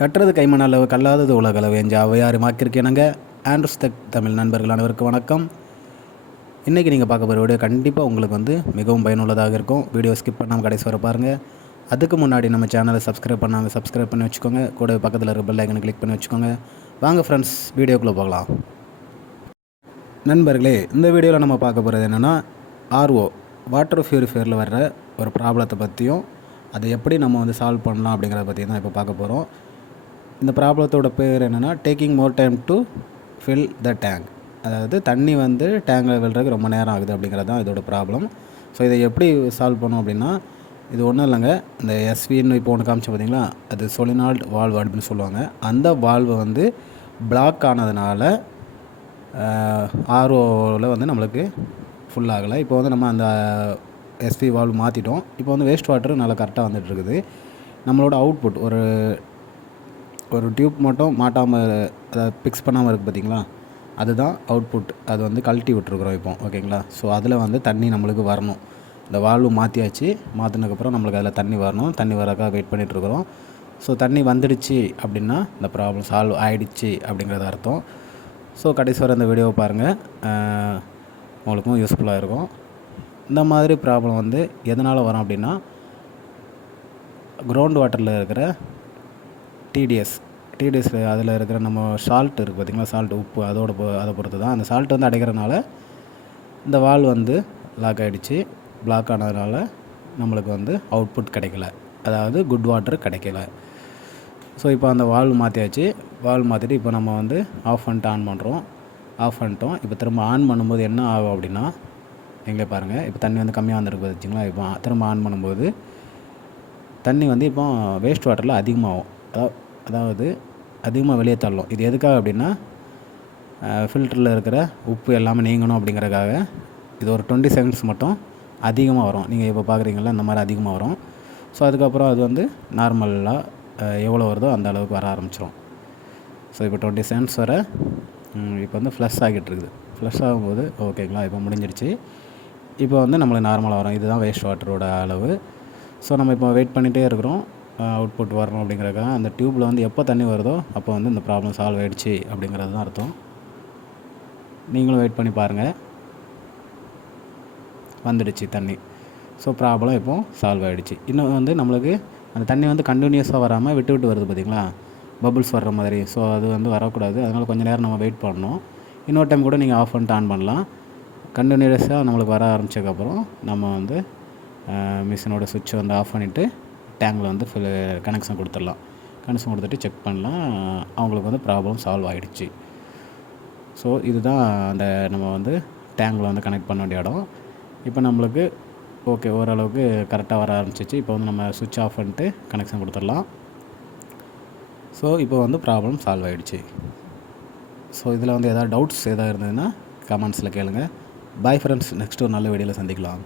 கற்றது கைமண் அளவு கல்லாதது உலகளவு என்ற ஔவையாறு மாக்கிருக்கேனுங்க. ஆண்ட்ரூஸ் டெக் தமிழ் நண்பர்கள் அனைவருக்கும் வணக்கம். இன்றைக்கி நீங்கள் பார்க்க போகிற வீடியோ கண்டிப்பாக உங்களுக்கு மிகவும் பயனுள்ளதாக இருக்கும். வீடியோ ஸ்கிப் பண்ணாமல் கடைசி வரை பாருங்கள். அதுக்கு முன்னாடி நம்ம சேனலை சப்ஸ்கிரைப் பண்ணி வச்சுக்கோங்க. கூட பக்கத்தில் இருக்க பெல் ஐக்கனை கிளிக் பண்ணி வச்சுக்கோங்க. வாங்க ஃப்ரெண்ட்ஸ், வீடியோக்குள்ளே போகலாம். நண்பர்களே, இந்த வீடியோவில் நம்ம பார்க்க போகிறது என்னென்னா, ஆர்ஓ வாட்டர் பியூரிஃபையரில் வர்ற ஒரு ப்ராப்ளத்தை பற்றியும் அதை எப்படி நம்ம சால்வ் பண்ணலாம் அப்படிங்கிறத பற்றி தான் இப்போ பார்க்க போகிறோம். இந்த ப்ராப்ளத்தோட பேர் என்னென்னா, taking more time to fill the tank. அதாவது தண்ணி டேங்கில் விழுறதுக்கு ரொம்ப நேரம் ஆகுது அப்படிங்கிறது தான் இதோட ப்ராப்ளம். ஸோ இதை எப்படி சால்வ் பண்ணோம் அப்படின்னா, இது ஒன்றும் இல்லைங்க. இந்த எஸ்வின்னு இப்போ ஒன்று காமிச்சு பார்த்தீங்களா, அது சொலினாய்டு வால்வ் அப்படின்னு சொல்லுவாங்க. அந்த வால்வு பிளாக் ஆனதுனால ஆர்ஓவில் நம்மளுக்கு ஃபுல் ஆகலை. இப்போ நம்ம அந்த எஸ்வி வால்வ் மாற்றிட்டோம். இப்போ வேஸ்ட் வாட்டர் நல்லா கரெக்டாக வந்துட்டுருக்குது. நம்மளோட அவுட்புட் ஒரு டியூப் மட்டும் மாட்டாமல், அதை ஃபிக்ஸ் பண்ணாமல் இருக்குது பார்த்திங்களா, அதுதான் அவுட்புட். அது கழட்டி விட்டுருக்குறோம் இப்போ, ஓகேங்களா. ஸோ அதில் தண்ணி நம்மளுக்கு வரணும். இந்த வால்வு மாற்றியாச்சு. மாற்றினதுக்கப்புறம் நம்மளுக்கு அதில் தண்ணி வரணும். தண்ணி வரக்காக வெயிட் பண்ணிகிட்ருக்குறோம். ஸோ தண்ணி வந்துடுச்சு அப்படின்னா இந்த ப்ராப்ளம் சால்வ் ஆகிடுச்சு அப்படிங்கிறது அர்த்தம். ஸோ கடைசி வரை இந்த வீடியோவை பாருங்கள், உங்களுக்கும் யூஸ்ஃபுல்லாக இருக்கும். இந்த மாதிரி ப்ராப்ளம் எதனால் வரும் அப்படின்னா, கிரவுண்ட் வாட்டரில் இருக்கிற டிடிஎஸ் அதில் இருக்கிற நம்ம சால்ட் இருக்குது பார்த்திங்களா, சால்ட் உப்பு, அதை பொறுத்து தான். அந்த சால்ட் அடைக்கிறனால இந்த வால்வ் லாக் ஆகிடுச்சு. பிளாக் ஆனதுனால நம்மளுக்கு அவுட்புட் கிடைக்கல, அதாவது குட் வாட்டர் கிடைக்கல. ஸோ இப்போ அந்த வால்வ் மாற்றியாச்சு. வால்வ் மாற்றிட்டு இப்போ நம்ம ஆஃப் பண்ணிட்டு ஆன் பண்ணுறோம். ஆஃப் பண்ணிட்டோம். இப்போ திரும்ப ஆன் பண்ணும்போது என்ன ஆகும் அப்படின்னா, எங்கே பாருங்கள், இப்போ தண்ணி கம்மியாக வந்துருக்கு வச்சுங்களா. இப்போ திரும்ப ஆன் பண்ணும்போது தண்ணி இப்போ வேஸ்ட் வாட்டரில் அதிகமாகும். அதாவது அதிகமாக வெளியே தள்ளும். இது எதுக்காக அப்படின்னா, ஃபில்டரில் இருக்கிற உப்பு எல்லாமே நீங்கணும் அப்படிங்கிறதுக்காக. இது ஒரு 20 செகண்ட்ஸ் மட்டும் அதிகமாக வரும். நீங்கள் இப்போ பார்க்குறீங்களா, இந்த மாதிரி அதிகமாக வரும். ஸோ அதுக்கப்புறம் அது நார்மலாக எவ்வளோ வருதோ அந்த அளவுக்கு வர ஆரம்பிச்சிடும். ஸோ இப்போ 20 செகண்ட்ஸ் வர இப்போ ஃப்ளஷ் ஆகிட்டுருக்குது. ஃப்ளஷ் ஆகும்போது ஓகேங்களா, இப்போ முடிஞ்சிடுச்சு. இப்போ நம்மளுக்கு நார்மலாக வரும். இதுதான் வேஸ்ட் வாட்டரோட அளவு. ஸோ நம்ம இப்போ வெயிட் பண்ணிகிட்டே இருக்கிறோம், அவுட்புட் வரணும் அப்படிங்கிறக்காக. அந்த டியூப்பில் எப்போ தண்ணி வருதோ அப்போ இந்த ப்ராப்ளம் சால்வ் ஆகிடுச்சு அப்படிங்கிறது தான் அர்த்தம். நீங்களும் வெயிட் பண்ணி பாருங்கள். வந்துடுச்சு தண்ணி. ஸோ ப்ராப்ளம் இப்போ சால்வ் ஆகிடுச்சு. இன்னும் நம்மளுக்கு அந்த தண்ணி கண்டினியூஸாக வராமல் விட்டு விட்டு வருது பார்த்திங்களா, பபுள்ஸ் வர்ற மாதிரி. ஸோ அது வரக்கூடாது. அதனால் கொஞ்சம் நேரம் நம்ம வெயிட் பண்ணணும். இன்னொரு டைம் கூட நீங்கள் ஆஃப் பண்ணிட்டு ஆன் பண்ணலாம். கண்டினியூஸாக நம்மளுக்கு வர ஆரம்பித்ததுக்கப்புறம் நம்ம மிஷினோட சுவிட்சை ஆஃப் பண்ணிவிட்டு டேங்கில் கனெக்ஷன் கொடுத்துடலாம். கனெக்ஷன் கொடுத்துட்டு செக் பண்ணலாம், அவங்களுக்கு ப்ராப்ளம் சால்வ் ஆகிடுச்சு. ஸோ இதுதான் அந்த நம்ம டேங்கில் கனெக்ட் பண்ண வேண்டிய இடம். இப்போ நம்மளுக்கு ஓகே, ஓரளவுக்கு கரெக்டாக வர ஆரம்பிச்சிச்சு. இப்போ நம்ம சுவிட்ச் ஆஃப் பண்ணிட்டு கனெக்ஷன் கொடுத்துடலாம். ஸோ இப்போ ப்ராப்ளம் சால்வ் ஆகிடுச்சு. ஸோ இதில் எதாவது டவுட்ஸ் எதாவது இருந்ததுன்னா கமெண்ட்ஸில் கேளுங்கள். பாய் ஃப்ரெண்ட்ஸ், நெக்ஸ்ட் ஒரு நல்ல வீடியோவில் சந்திக்கலாம்.